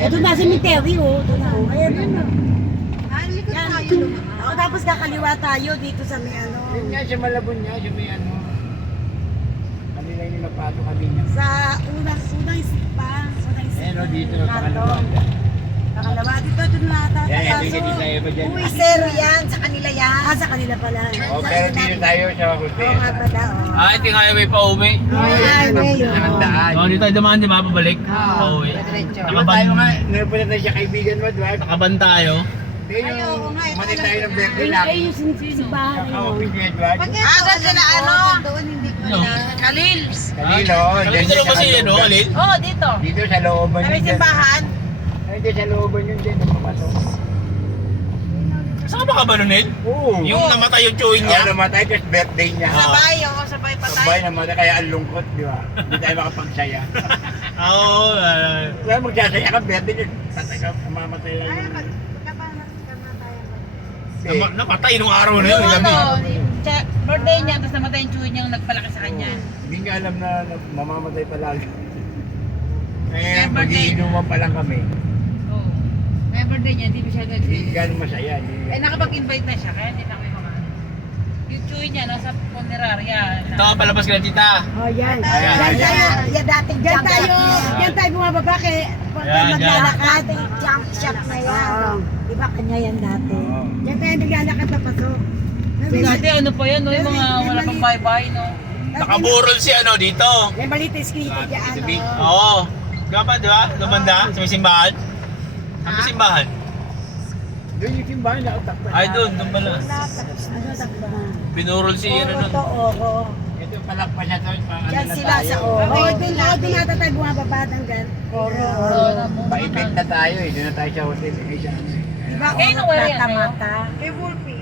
Ito na si Miteri, oh. Ito na, oh. Ayan, oh. Likod Yan. tayo. Oh, tapos kakaliwa tayo dito sa may ano. Yun nga siya malabon niya, siya may ano. Kanila yung napato kami niya. Sa unang isip pa. Unang isip. Ayan o, dito Kanto. pakalawa. Kakalawa dito, doon na Yan, tatapasok. hindi ka tayo ba dyan? Uy, zero yan. Sa kanila yan. Ah, sa kanila pala. Oh, pero dito tayo sa hotel. Oo nga pala, oh. Ah, ito yung highway pa uwi. Ay, may yun. Ang daan. Oh, dito tayo dumaan, di ba? Pabalik. Pa uwi. Diretso. Diba tayo nga, napunta tayo siya kaibigan mo, diba? Nakaban tayo. Pero Ay, oo nga, ito umanin alam tayo ko ng na. birthday Ay, lang. ay, yung sinisibahan Ako, mo. Pidget, diba? Pag Doon sila, ano? Doon hindi ko No. na. Kalil. Kalilo, dyan Kalito ba sa si ano, looban. Kalil? Oh, dito. Dito sa looban Kami yun dyan. simbahan. Ay, dyan sa looban yun dyan. Pumasok. Saan ka ba ka ba nun, Nel? Oo. Yung namatay yung chewin niya. niya? Namatay kasi birthday niya. Sabay, oh, sabay patay. Sabay namatay, kaya ang lungkot, di ba? Hindi tayo makapagsaya. Oo. Kaya magsasaya ka, birthday niya. Patay ka, mamamatay lang Ay, yun. Napatay nung araw na yun. Yung Gabi. ano, birthday niya, tapos namatay yung chewin niya nagpalaki sa kanya. Hindi nga alam na mamamatay palagi. Kaya Eh, birthday. magiinuman pa lang kami. Oo. Kaya birthday niya, hindi pa siya Hindi nag- ganun masaya. Eh, nakapag-invite na siya, kaya hindi na kami makaano. Yung chewin niya, nasa funeraria. Ito, palabas ka na, tita. Oh, yan. Ayan, Yan ayan. tayo. Yan dating Diyan jump tayo. shop. Diyan tayo bumababa kay Yan, maglalakad. Dating jump shop na yan. Oo. Di ba kanya yan dati? Oo. Diyan tayo naglalakad papasok. Dati ano pa yan, no? Yung mga wala pang bye-bye, no? Nakaburol si ano dito. May maliit na eskrito dyan. Sabi. oh. Oo. Gapa, di ba? Lumanda, sa may simbahan. Ang may simbahan. Doon yung simbahan na utak. Ay, doon pala. Ano takbahan? Binurol si ano Oro nun. to, oro. Ito palakpa siya to. Diyan sila sa Oo, oro. doon nata tayo bumababa hanggang oro. Oo, na mo. Pa-event na tayo eh. Doon na tayo sa hotel. Eh, siya. Diba, Eh, nung wala yan, mata-mata. Kay Wolfie.